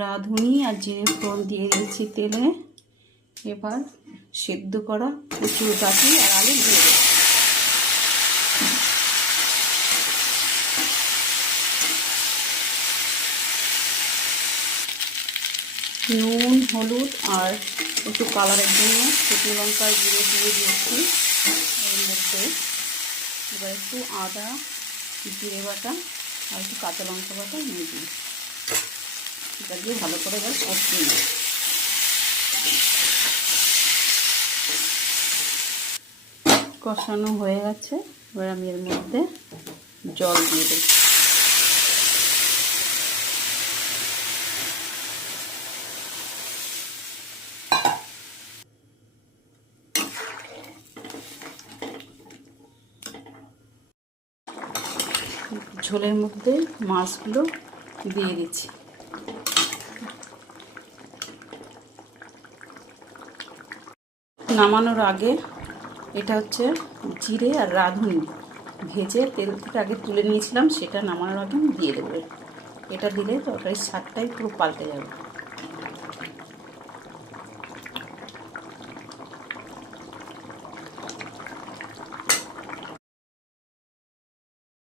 রাঁধুনি আর জিরে ফোড়ন দিয়ে দিয়েছি তেলে। এবার সেদ্ধ করা কচুর গাঠি আর আলু দিয়ে দেবো। নুন, হলুদ আর একটু কালারের জন্য শুকনো লঙ্কার গুঁড়ো দিয়ে দিয়েছি এর মধ্যে। এবার একটু আদা, জিরে বাটা আর একটু কাঁচা লঙ্কা বাটা দিয়ে দিই। এটা দিয়ে ভালো করে এবার কষিয়ে নিই। কষানো হয়ে গেছে, এবার আমি এর মধ্যে জল দিয়ে দিই। ঝোলের মধ্যে মাছগুলো দিয়ে দিচ্ছি। নামানোর আগে এটা হচ্ছে জিরে আর রাঁধুনি ভেজে তেল থেকে আগে তুলে নিয়েছিলাম, সেটা নামানোর আগে আমি দিয়ে দেবো। এটা দিলে তরকারির স্বাদটাই পুরো পাল্টে যাবে।